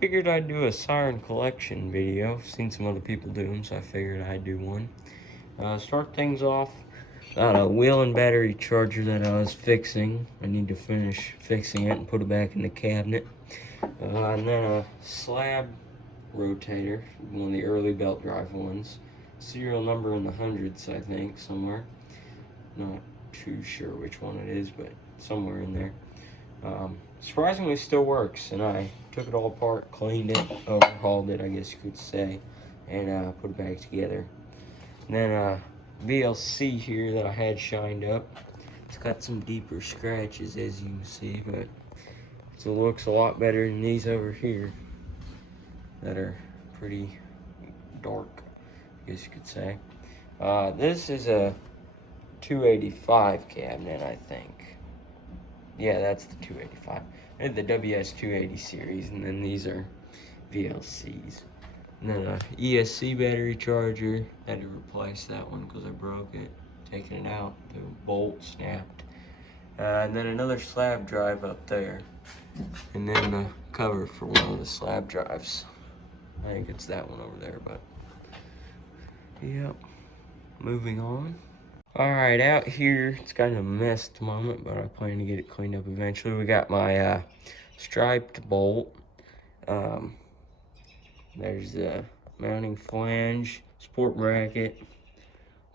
Figured I'd do a Siren collection video. Seen some other people do them, so I figured I'd do one. Start things off. Got a wheel and battery charger that I was fixing. I need to finish fixing it and put it back in the cabinet. And then a slab rotator, one of the early belt drive ones. Serial number in the hundreds, I think, somewhere. Not too sure which one it is, but somewhere in there. Surprisingly still works, and I took it all apart, cleaned it, overhauled it, I guess you could say, and put it back together. And then VLC here that I had shined up. It's got some deeper scratches, as you can see, but it looks a lot better than these over here that are pretty dark, I guess you could say. This is a 285 cabinet, I think. Yeah, that's the 285. I had the WS280 series, and then these are VLCs. And then a ESC battery charger. Had to replace that one because I broke it. Taking it out, the bolt snapped. And then another slab drive up there. And then the cover for one of the slab drives. I think it's that one over there, but yep. Moving on. Alright, out here, it's kind of a mess at the moment, but I plan to get it cleaned up eventually. We got my striped bolt. There's the mounting flange, support bracket,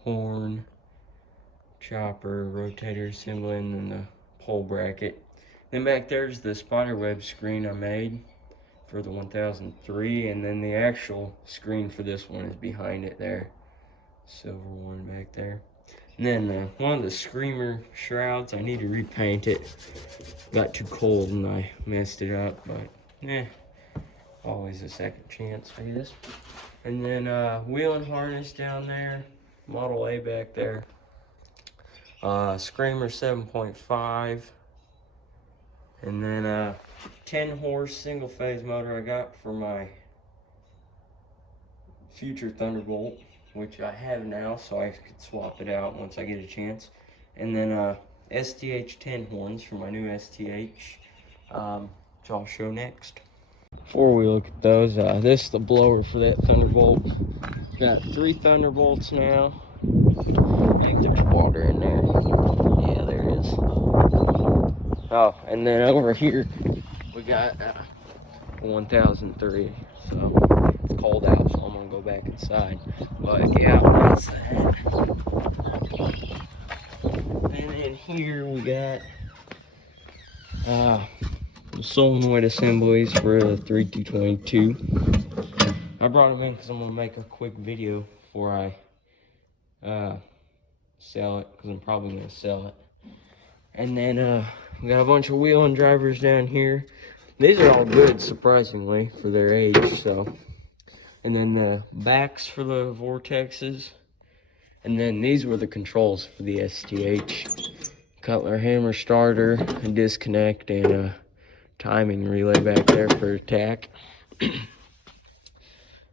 horn, chopper, rotator assembly, and then the pole bracket. Then back there's the spiderweb screen I made for the 1003, and then the actual screen for this one is behind it there. Silver one back there. And then one of the screamer shrouds, I need to repaint it. Got too cold and I messed it up, but always a second chance, I guess. And then wheel and harness down there, Model A back there. Screamer 7.5. And then 10 horse single phase motor I got for my future Thunderbolt, which I have now, so I could swap it out once I get a chance. And then STH-10 horns for my new STH, which I'll show next. Before we look at those, this is the blower for that Thunderbolt. Got 3 Thunderbolts now. I think there's water in there. Yeah, there is. Oh, and then over here, we got 1003. So it's cold out, so I'm gonna go back inside. But yeah, that's that. And then here we got the solenoid assemblies for the 3222. I brought them in because I'm gonna make a quick video before I sell it, because I'm probably gonna sell it. And then we got a bunch of wheel and drivers down here. These are all good, surprisingly, for their age. So, and then the backs for the vortexes, and then these were the controls for the STH. Cutler hammer starter, a disconnect, and a timing relay back there for attack.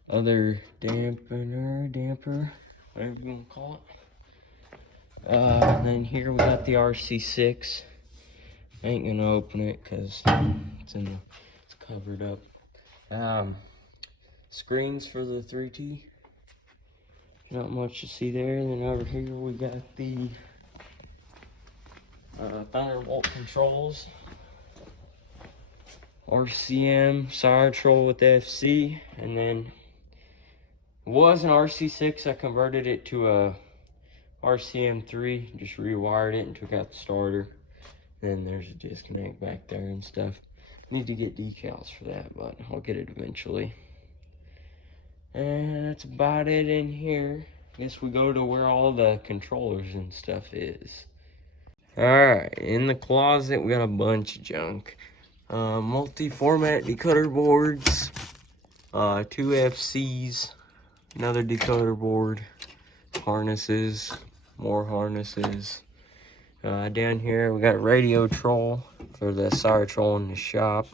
Other damper, whatever you want to call it. And then here we got the RC6. I ain't gonna open it because it's covered up. Screens for the 3T. Not much to see there. And then over here we got the Thunderbolt controls. RCM, Siren with FC, and then it was an RC6. I converted it to a RCM3, just rewired it and took out the starter. Then there's a disconnect back there and stuff. Need to get decals for that, but I'll get it eventually. And that's about it in here. Guess we go to where all the controllers and stuff is. Alright, in the closet we got a bunch of junk. Multi-format decoder boards, 2 FCs, another decoder board, harnesses, more harnesses. Down here we got radio troll for the Siren in the shop.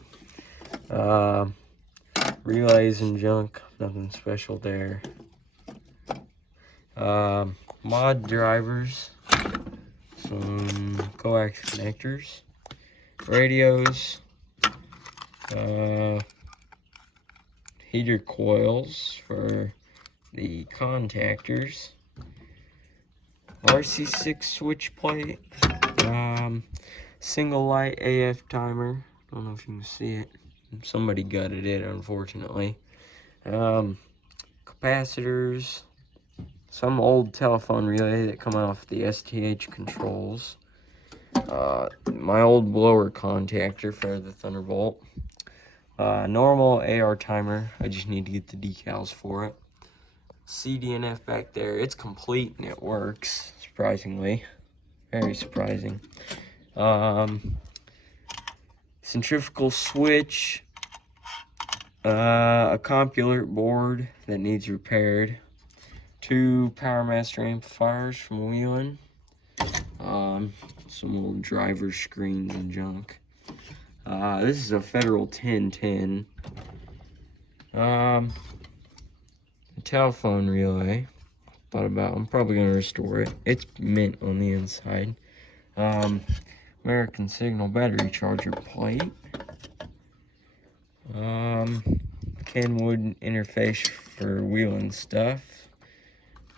Relays and junk, nothing special there. Mod drivers, some coax connectors, radios, heater coils for the contactors, RC6 switch plate, single light AF timer. Don't know if you can see it. Somebody gutted it, unfortunately. Capacitors, some old telephone relay that come off the STH controls, my old blower contactor for the Thunderbolt, normal AR timer. I just need to get the decals for it. CDNF back there. It's complete and it works, surprisingly. Very surprising. Centrifugal switch, a CompuAlert board that needs repaired, 2 PowerMaster amplifiers from Wheeling, some old driver screens and junk. This is a Federal 1010. A telephone relay. I'm probably gonna restore it. It's mint on the inside. American Signal battery charger plate. Kenwood interface for wheeling stuff.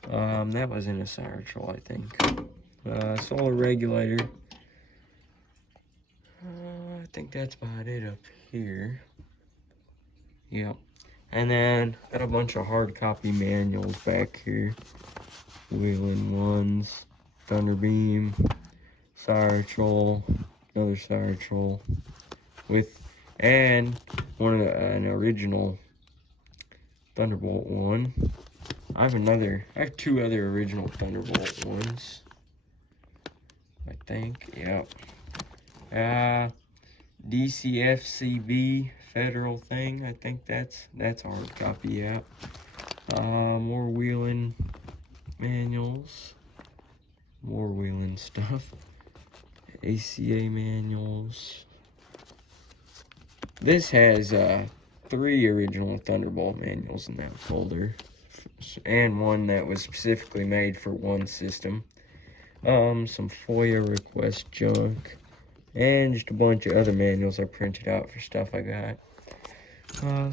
That was in a Siren, I think. Solar regulator. I think that's about it up here. Yep. And then got a bunch of hard copy manuals back here. Wheeling ones, Thunderbeam, Siren, another Siren with, and an original Thunderbolt one. I have 2 other original Thunderbolt ones, I think. Yep. DCFCB Federal thing. I think that's a hard copy. Yeah. More wheeling manuals. More wheeling stuff. ACA manuals. This has 3 original Thunderbolt manuals in that folder, and one that was specifically made for one system. Some FOIA request junk, and just a bunch of other manuals I printed out for stuff I got.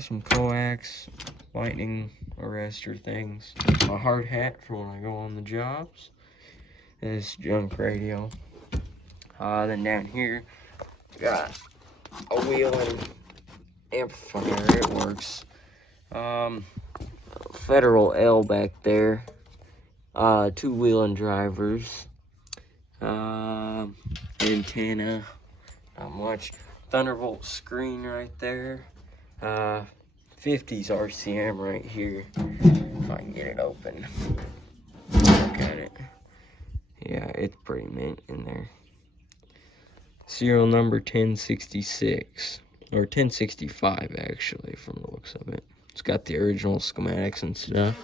Some coax, lightning arrestor things, a hard hat for when I go on the jobs, this junk radio. Then down here, got a wheeling amplifier. It works. Federal L back there. 2 wheeling drivers. Antenna. Not much. Thunderbolt screen right there. 50s RCM right here. If I can get it open. Look at it. Yeah, it's pretty mint in there. Serial number 1066. Or 1065, actually, from the looks of it. It's got the original schematics and stuff.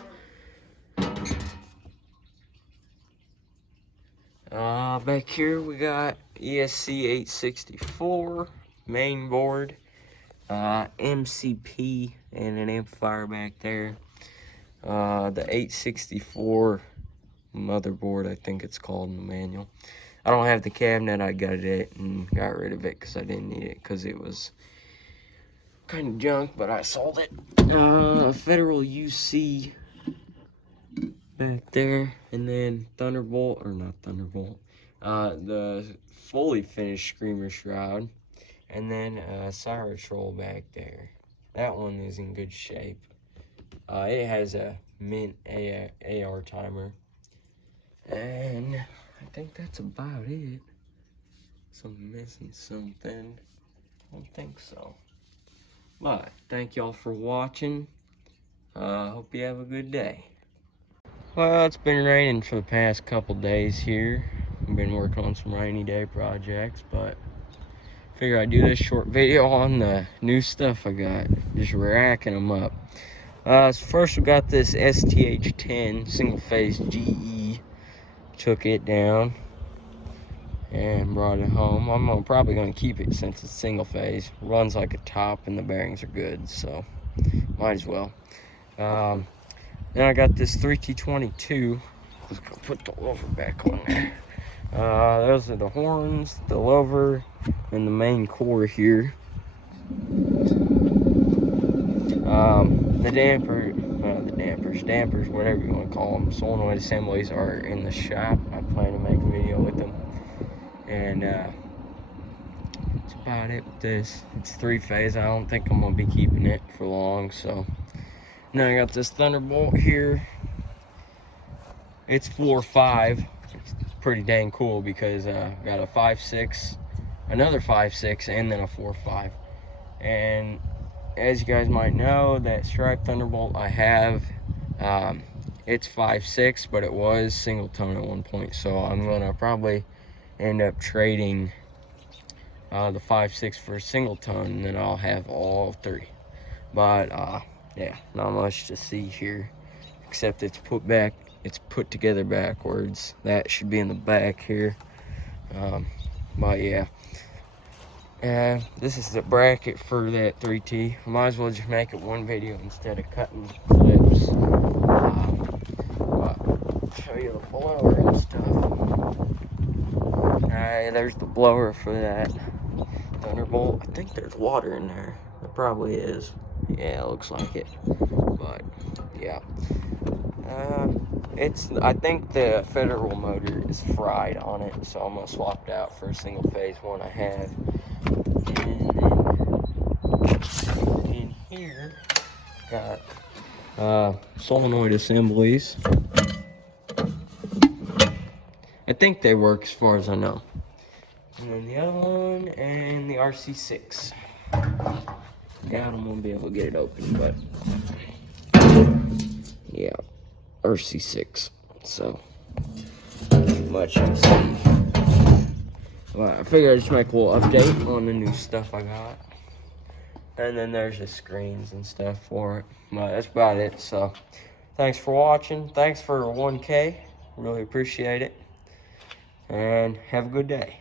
Back here we got ESC 864 main board, MCP, and an amplifier back there. The 864 motherboard, I think it's called in the manual. I don't have the cabinet. I got it and got rid of it because I didn't need it because it was kind of junk, but I sold it. Federal UC back there, and then Thunderbolt, or not Thunderbolt, the fully finished Screamer Shroud, and then Siren back there. That one is in good shape. It has a mint AR timer, and I think that's about it. So I'm missing something. I don't think so. But thank y'all for watching. Hope you have a good day. Well, it's been raining for the past couple days here. I've been working on some rainy day projects, but figure I'd do this short video on the new stuff I got. Just racking them up. So first we got this STH-10 single phase GE. Took it down and brought it home. I'm probably going to keep it since it's single phase. Runs like a top and the bearings are good, so might as well. Then I got this 3T22. Let's go put the lover back on there. Those are the horns, the lover, and the main core here. The dampers, whatever you want to call them, solenoid assemblies are in the shop. I plan to make a video with them. And that's about it with this. It's 3-phase. I don't think I'm going to be keeping it for long. So now I got this Thunderbolt here. It's 4.5. It's pretty dang cool because I got a 5.6, another 5.6, and then a 4.5. And as you guys might know, that striped Thunderbolt I have, it's 5.6, but it was single tone at one point. So I'm gonna probably end up trading the 5.6 for a single tone, and then I'll have all 3. But yeah, not much to see here, except it's put together backwards. That should be in the back here. But yeah. This is the bracket for that 3T. I might as well just make it one video instead of cutting clips. But show you the blower and stuff. Alright, there's the blower for that Thunderbolt. I think there's water in there. There probably is. Yeah, it looks like it. But yeah. I think the federal motor is fried on it, so I'm gonna swap it out for a single phase one I have. And then in here, got solenoid assemblies. I think they work as far as I know. And then the other one, and the RC6. Yeah, I don't want to be able to get it open, but yeah, RC6. So, much to see. Well, I figured I'd just make a little update on the new stuff I got. And then there's the screens and stuff for it. But that's about it. So, thanks for watching. Thanks for 1K. Really appreciate it. And have a good day.